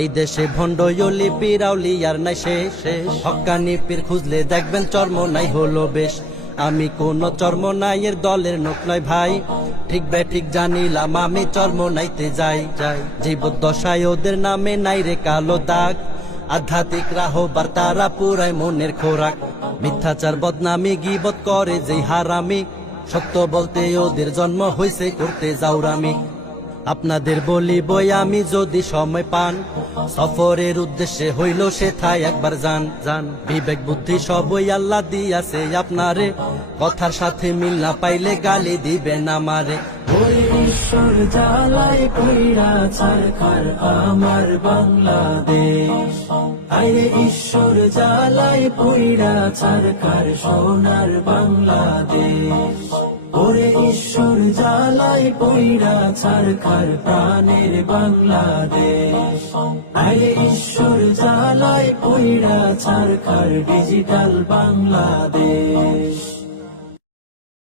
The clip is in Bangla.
এই দেশে ভণ্ড লিপির আউলিয়ার নাই শেষ, হক্কানি পীর খুঁজলে দেখবেন চর্ম নাই হলো বেশ। আমি কোন চর্ম নাইয়ের দলের নোক নয় ভাই, ঠিক ঠিক জানিলাম আমি চর্ম নাইতে যাই। জীবদ্দশায় ওদের নামে নাই রে কালো দাগ, আধ্যাত্মিক রাহবার তারা পুরাই মনের খোরাক। মিথ্যাচার বদনামি গীবত করে যেই হারামি, সত্য বলতে ওদের জন্ম হইছে করতে যাওরামি। আপনাদের বলিব আমি যদি সময় পান, সফরের উদ্দেশ্যে হইল সেথায় একবার যান। বিবেক বুদ্ধি সবই আল্লাহ দিয়াছে আপনারে, কথার সাথে মিল না পাইলে গালি দিবেন আমারে। ওরে ঈশ্বর জ্বালায় কইরা ছারখার আমার বাংলাদেশ, আরে ঈশ্বর জ্বালায় কইরা ছারখার সোনার বাংলাদেশ। ওরে ঈশ্বর জ্বালায় কইরা ছারখার প্রাণের বাংলাদেশ, আরে ঈশ্বর জ্বালায় কইরা ছারখার ডিজিটাল বাংলাদেশ।